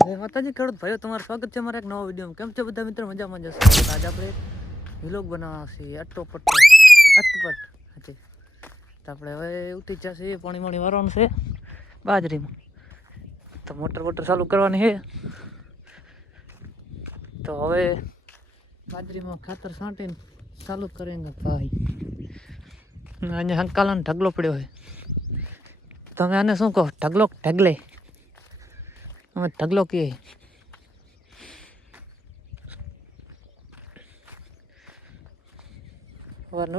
જય માતાજી ખેડૂત ભાઈઓ, તમારું સ્વાગત છે અમારા એક નવા વિડીયોમાં. કેમ છો બધા મિત્રો? મજામાં જશે. આજે આપણે વિલોગ બનાવવા છીએ અટપટ. હાજી, તો આપણે હવે ઉઠી જશે, પાણી વારવાનું છે બાજરીમાં. તો મોટર ચાલુ કરવાની છે. તો હવે બાજરીમાં ખાતર છાંટીને ચાલુ કરેંગે ભાઈ. અહીંયા સંકાલન ઢગલો પડ્યો હોય. તમે આને શું કહો? ઢગલે અમે ઢગલો કહીએ.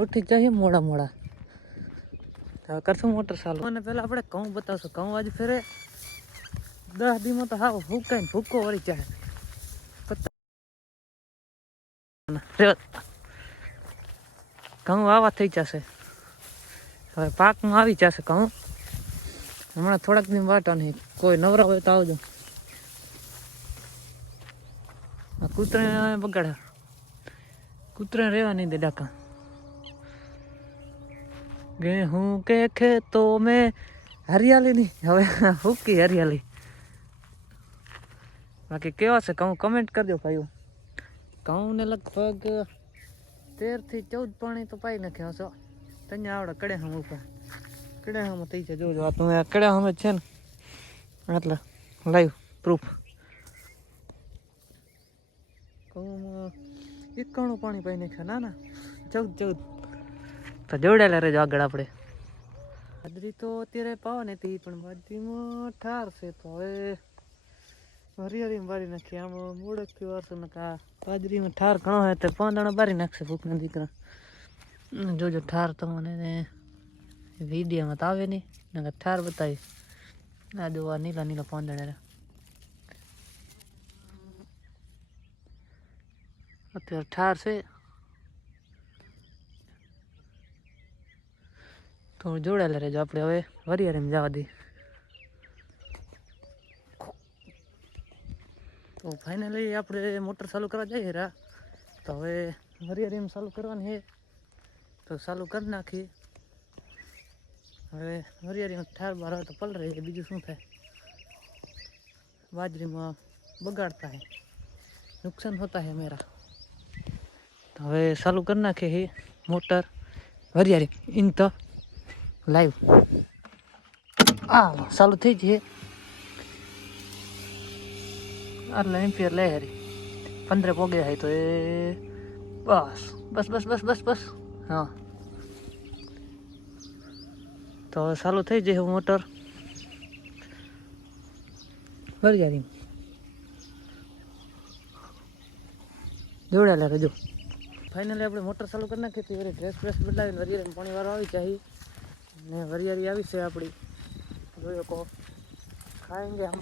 ઉઠી જાય મોડા હવે કરશું મોટર ચાલુ. અને પેલા આપણે ઘઉં બતાવશું. ઘઉં આજે ફેરે 10 દીમાં તો હાવ ભૂકાઈને ભૂકો વળી જાય. ઘઉં આવા થઈ જશે. હવે પાકમાં આવી જશે ઘઉં. હમણાં થોડાક દિન વાટવાની. કોઈ નવરા હોય તો આવજો. કૂતરે બગાડે, કૂતરે રહેવા નહીં દે ડાકા. गेहूं के खेतों में हरियाली नहीं, હવે હુકી હરિયાલી. બાકી કેવા છે ઘઉં કમેન્ટ કરજો ભાઈઓ. ઘઉં ને લગભગ 13 થી 14 પાણી તો પાઈ નાખ્યા છો. તને આવડે કડેહામ ઉપર કડેહામાં થઈ છે. જોજો આ તમે કડેહામ જ છે ને, એટલે લાઈવ પ્રૂફ. ઘઉંમાં 91 પાણી પાઈ નાખ્યા. ના 14. તો જોડાયેલા રહેજો આગળ. આપણે બાજરી તો અત્યારે પાવાની હતી, પણ બાજરીમાં ઠાર છે. તો હવે હરિયાળીમાં બારી નાખીએ. આમાં મોડકથી વારસો નકા બાજરીમાં ઠાર ઘણો હોય તો 5 દાણા બારી નાખશે ભૂખના દીકરા. જોજો ઠાર તમને વિડીયોમાં તો આવે નહીં, નકર ઠાર બતાવી. આ જોવા નીલા 5 દાણા અત્યારે ઠાર છે. તો જોડાયેલા રહેજો. આપણે હવે વરિયાળીમાં જવા દઈએ. તો ફાઇનલી આપણે મોટર ચાલુ કરવા જઈએ રા. તો હવે વરિયાળીમાં ચાલુ કરવાની છે. તો ચાલુ કરી નાખીએ. હવે વરિયાળીમાં ઠાર બાર હોય તો પલરે. બીજું શું થાય? બાજરીમાં બગાડતા હે, નુકસાન હોતા હે મેરા. તો હવે ચાલુ કરી નાખીએ મોટર વરિયાળી ઇન તો લાઈવ. ચાલુ થઈ જઈએ. આટલા એમ્પિયર લે હારી 15 પોગે થાય તો એ બસ. હા, તો ચાલુ થઈ જાય મોટર વરિયાળી. જોડાયેલા રહેજો. ફાઇનલી આપણે મોટર ચાલુ કરી નાખીએ. તો ડ્રેસ બદલાવીને વરિયાળી પાણી વાળો આવી જાય ને વરિયાળી આવી છે આપણી. જોયો કહો ખાएंगे हम.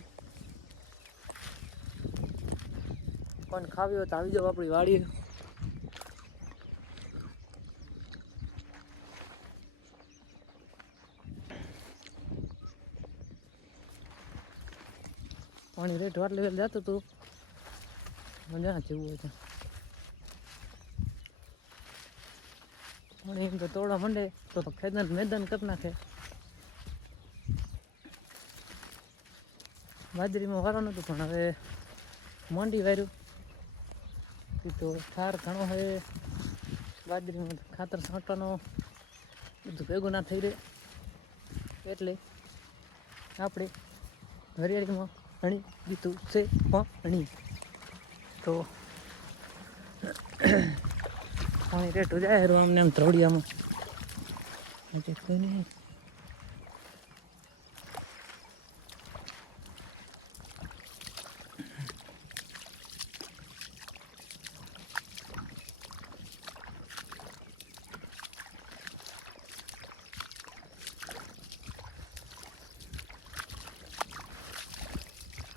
કોણ ખાવી હોય તો આવી જાવ આપણી વાડીએ. પાણી રેટ વાટ લેવલ જતું હતું મજા જેવું હોય છે. પાણી એમ તો તોડા મંડે તો મેદાન કરી નાખે. બાજરીમાં વારવાનું હતું, પણ હવે મોંડી વાર્યું. તો ઠાર ઘણો હોય બાજરીમાં, ખાતર છાંટવાનો બધું ભેગું ના થઈ રહે, એટલે આપણે હરિયાળીમાં હણી દીધું છે પાણી. તો પાણી રેટું જાય આમને એમ ધ્રોડિયામાં. કોઈ નહીં.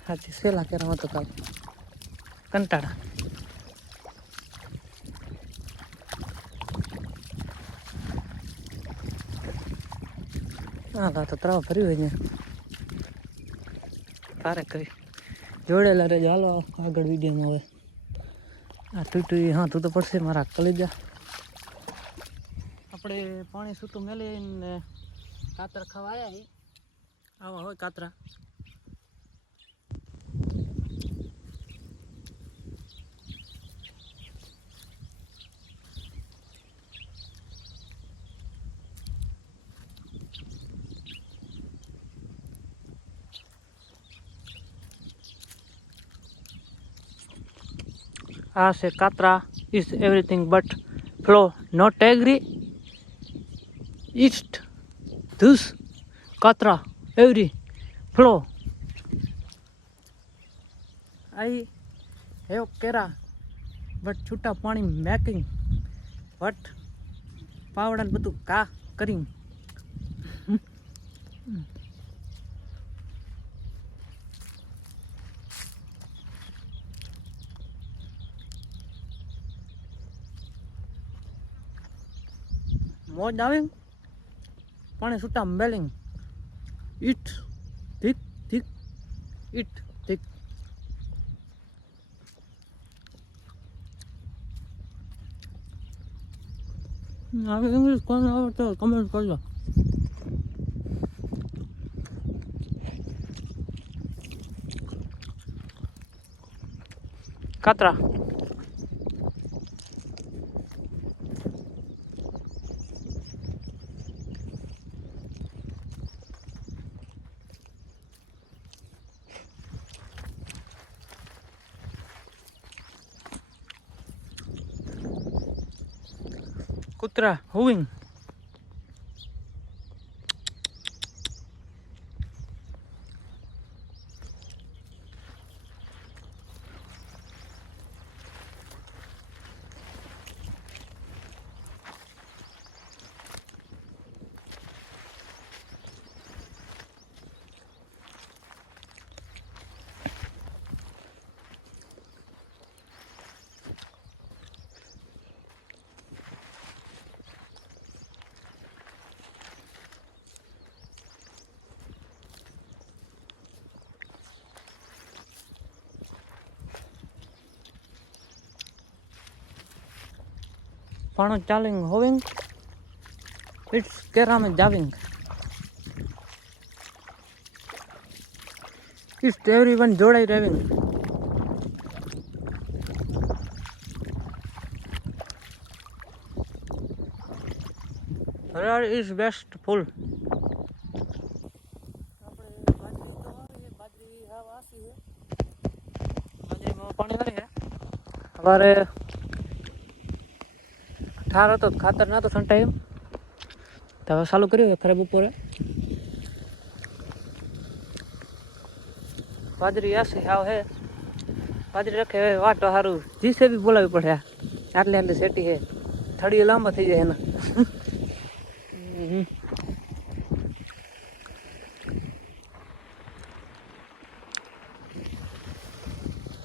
હાજી સેલા કેરામાં તો કાલ કંટાળા. હા તો ત્રાવ ભર્યું હોય ને તારે કરી જોડેલા રહેજો. હાલો આગળ વિડીયોમાં. હવે આ તૂટી હા તું તો પડશે મારા કલેજા. આપણે પાણી સૂતું મેલીને કાતર ખાવા આવ્યા. આવા હોય કાતરા. આ છે કાતરા is everything but flow not agree ઈસ્ટ ધુસ કાતરા એવરી ફ્લો આઈ હેવ કેરા બટ છૂટા પાણી મેકિંગ બટ પાવડા ને બધું કા કરી મોજ આવે પાણી છૂટા મેલિંગ ઈટ થીક થીક ઈટ થીક આવે ઇંગ્લિશ કોણ આવડતો કમેન્ટ કરજો કાતરા કૂતરા હુવિંગ પાણો ચાલિંગ હોવિંગ ઇટ્સ કેરામે જાવિંગ ઇટ્સ એવરીવન જોડાઈ રેવિંગ હરાર ઇઝ બેસ્ટ ફૂલ પાણી વાળી હે હવારે ઠાર હતો ખાતર ના તો છંટાયું તો હવે ચાલુ કર્યું ખરે બપોરે બાજરી આસી હાવ હે બાજરી રખે વાટો સારું જીસે બી બોલાવી પડે આટલી આટલી સેટી હે થડીઓ લાંબા થઈ જાય એના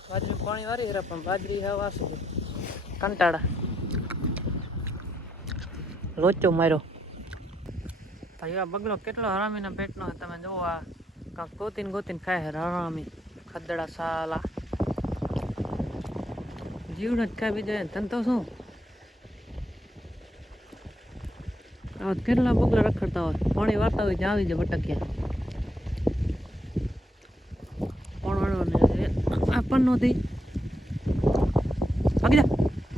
બાજરી પાણી વારી હે પણ બાજરી હાવ આસી કંટાળા લોચો માર્યો ભાઈ આ બગલો કેટલો હરામીના પેટનો તમે જોવો આ કાંક ગોતીને ગોતીને ખાય છે હરામી ખદડા સાલા જીવને જ ખાઈ બીજો તને તો શું કેટલા બગલા રખડતા હોય પાણી વાળતા હોય ત્યાં આવી જાય બટક્યા પણ વાળવા આ પન્નોથી ભાગી જા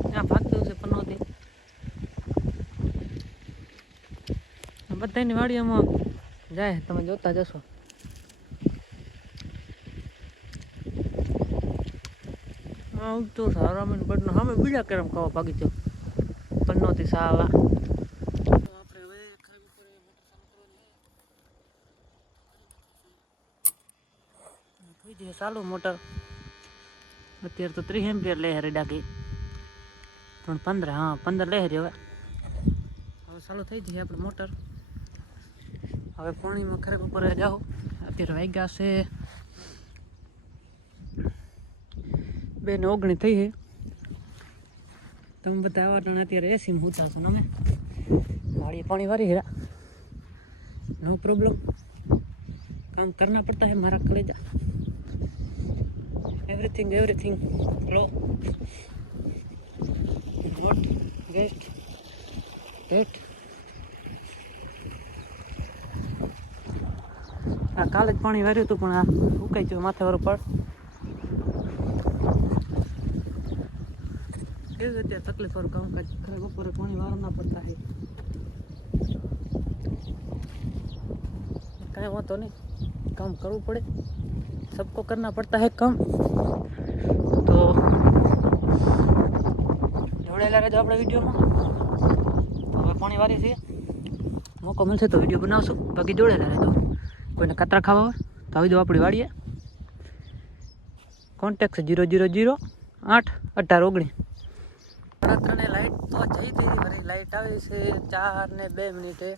ત્યાં ભાગતું છે પન્નોથી બધાની વાડીઓમાં જાય તમે જોતા જશો તો સારા મને બટનો સામે બીજા કેરમ ખાવા ભાગી જાવ પન્નોથી સાલા આપણે હવે થઈ જાય ચાલુ મોટર અત્યારે તો 30 એમ્પિયર લે હરી ડાકી પણ 15 હા 15 લે હરી હવે ચાલુ થઈ જઈએ આપણે મોટર હવે પાણીમાં ખરેખર ઉપર જાઓ અત્યારે વાગ્યા છે 2:19 થઈ છે તમે બધા આવવાના અત્યારે એસીમાં ઉતા છો અમે વાડીએ પાણી વારી હેરા નો प्रॉब्लम काम करना पड़ता है हमारा कलेजा everything flow not waste date આ કાલે જ પાણી વાર્યું હતું પણ આ ઉકાઈ ગયું માથે વાળું પડ કેવી અત્યારે તકલીફ વાળું કામકાજ ખરે બપોરે પાણી વાળના પડતા है कहीं वातो नहीं काम करવું પડે सबको करना पड़ता है काम तो જોડાયેલા રહેજો આપણા વિડીયોમાં. હવે પાણી વારી છે, મોકો મળશે તો વિડીયો બનાવશું. બાકી જોડાયેલા રહેજો. કોઈને કતરા ખાવા હોય તો આવી દો આપણી વાડીએ. કોન્ટેક્ટ છે 000081819. રાત્રે લાઇટ તો જઈ હતી, ફરી લાઇટ આવી છે 4 ને 2 મિનિટે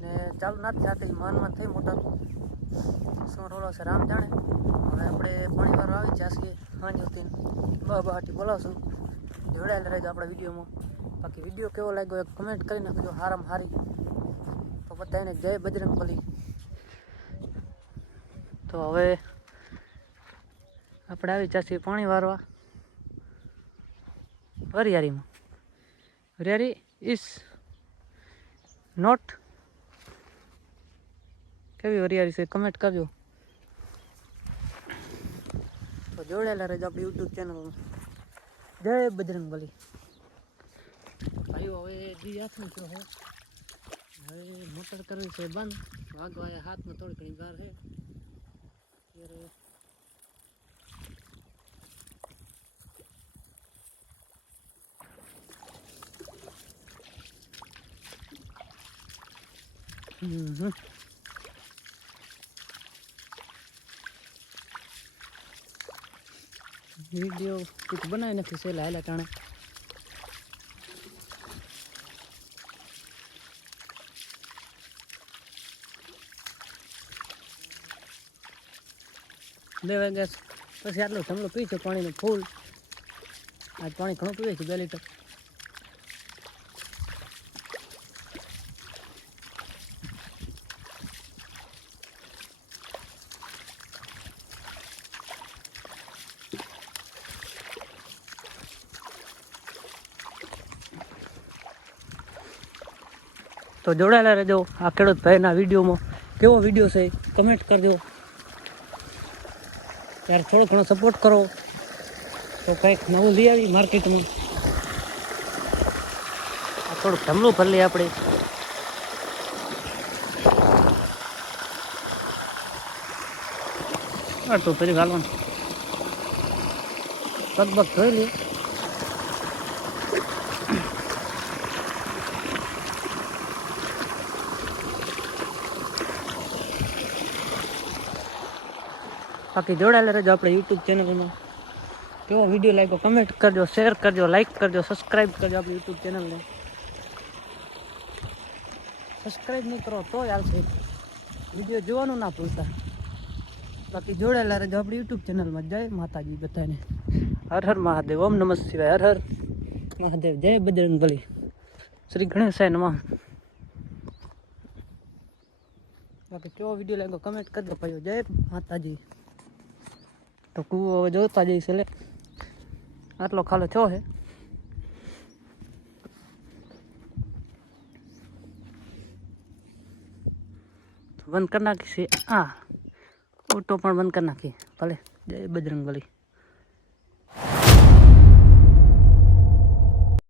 ને ચાલુ નથી થતી. માનમાં થઈ મોટર શું રોલો છે રામ જાણે. હવે આપણે પાણી વાળો આવી જશે સાંજ સુધી બહાટી બોલાવશું. જોડાયેલા રહેજો આપણા વિડીયોમાં. બાકી વિડીયો કેવો લાગ્યો એક કમેન્ટ કરી નાખજો હારામાં હારી. તો બધાને જય બજરંગબલી. તો હવે આપણે આવી જશે પાણી વારવા વરિયાળીમાં. વરિયાળી ઇઝ નોટ કેવી વરિયાળી છે કમેન્ટ કરજો. તો જોડેલા રહેજો આપણી યુટ્યુબ ચેનલમાં. જય બજરંગબલી. ભાઈઓ હવે દી હાથમાં થયો હો. હવે મોટર કરવી છે બંધ. વાગવા હાથમાં થોડી ઘણી વાર છે ત્યારે વિડીયો કુછ બનાવી નથી છે લાયલા ટાણે. બે વાગ્યા પછી આટલું ઠમડું પી છે પાણીનું ફૂલ. આજ પાણી ઘણું પીવે છે 2 લીટર. તો જોડાયેલા રહેજો આ ખેડૂત ભાઈના વિડીયોમાં. કેવો વિડીયો છે કમેન્ટ કરજો. ત્યારે થોડો ઘણો સપોર્ટ કરો તો કંઈક નવું લઈ આવી માર્કેટમાં. આ થોડુંક ઢમલું ભરી લઈએ આપણે. આટલું ફરી ગાલવાનું પગ ધોઈ લઈએ. બાકી જોડાયેલા રહેજો આપણે યુટ્યુબ ચેનલમાં. કેવો વિડીયો લાગ્યો કમેન્ટ કરજો, શેર કરજો, લાઈક કરજો, સબસ્ક્રાઈબ કરજો આપણી યુટ્યુબ ચેનલને. સબસ્ક્રાઈબ નહીં કરો તો ચાલશે. વિડીયો જોવાનું ના ભૂલતા. બાકી જોડાયેલા રહેજો આપણી યુટ્યુબ ચેનલમાં. જય માતાજી બધાને. હર હર મહાદેવ. ઓમ નમઃ શિવાય. હર હર મહાદેવ. જય બજરંગબલી. શ્રી ગણેશાય નમઃ. બાકી કેવો વિડીયો લાગ્યો કમેન્ટ કરજો ભાઈઓ. જય માતાજી. તો કૂવો હવે જોતા જઈશ. એટલે આટલો ખાલો થયો છે. બંધ કરી નાખી છે. હા ઓટો પણ બંધ કરી નાખી. ભલે. જય બજરંગબલી.